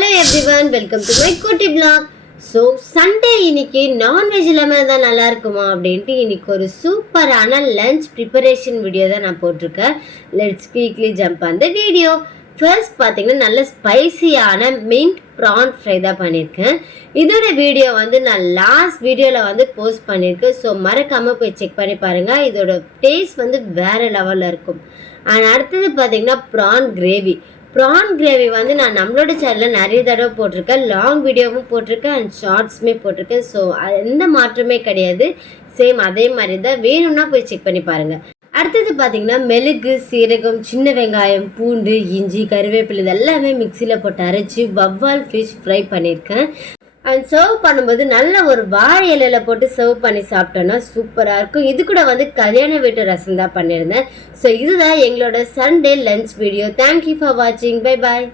Hello everyone, welcome to my Kuti vlog. So Sunday இன்னைக்கு non veg இல்லாமல் தான் நல்லா இருக்குமா அப்படின்ட்டு இன்னைக்கு ஒரு சூப்பரான லஞ்ச் ப்ரிப்பரேஷன் வீடியோ தான் நான் போட்டிருக்கேன். லெட்ஸ் குயிக்லி ஜம்ப் அந்த வீடியோ. ஃபர்ஸ்ட் பார்த்தீங்கன்னா நல்ல ஸ்பைசியான மின்ட் ப்ரான் ஃப்ரை தான் பண்ணியிருக்கேன். இதோட வீடியோ நான் லாஸ்ட் வீடியோவில் போஸ்ட் பண்ணியிருக்கேன். ஸோ மறக்காமல் போய் செக் பண்ணி பாருங்கள். இதோட டேஸ்ட் வேறு லெவலில் இருக்கும். அண்ட் அடுத்தது பார்த்தீங்கன்னா ப்ரான் கிரேவி. ப்ரான் கிரேவி நான் நம்மளோட சேனலில் நிறைய தடவை போட்டிருக்கேன். லாங் வீடியோவும் போட்டிருக்கேன் அண்ட் ஷார்ட்ஸுமே போட்டிருக்கேன். ஸோ எந்த மாற்றமே கிடையாது, சேம் அதே மாதிரி தான். வேணும்னா போய் செக் பண்ணி பாருங்கள். அடுத்தது பார்த்தீங்கன்னா மிளகு, சீரகம், சின்ன வெங்காயம், பூண்டு, இஞ்சி, கருவேப்பிலை இதெல்லாமே மிக்சியில் போட்டு அரைச்சி வவ்வால் ஃபிஷ் ஃப்ரை பண்ணியிருக்கேன். அண்ட் சர்வ் பண்ணும்போது நல்ல ஒரு வாழை இலையில் போட்டு சர்வ் பண்ணி சாப்பிட்டோன்னா சூப்பராக இருக்கும். இது கூட கல்யாண வீட்டு ரசம் தான் பண்ணியிருந்தேன். ஸோ இதுதான் எங்களோட Sunday lunch video. Thank you for வாட்சிங். பை பாய்.